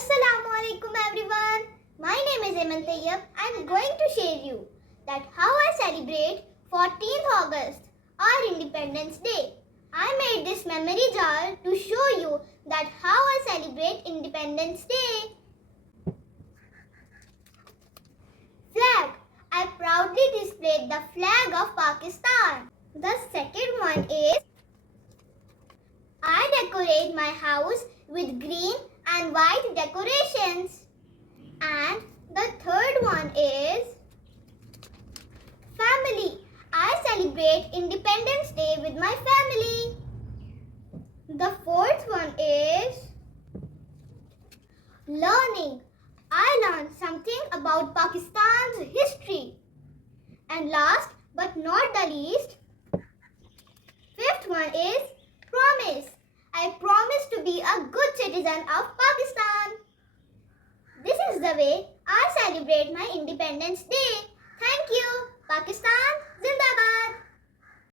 Assalamu alaikum everyone. My name is Ayman. I'm going to share you that how I celebrate 14th August, our Independence Day. I made this memory jar to show you that how I celebrate Independence Day. Flag. I proudly displayed the flag of Pakistan. The second one is I decorate my house with green and white decorations. And the third one is family. I celebrate Independence Day with my family. The fourth one is learning. I learned something about Pakistan's history. And last but not the least, fifth one is promise. I promise to be a good citizen of Pakistan. This is the way I celebrate my Independence Day. Thank you.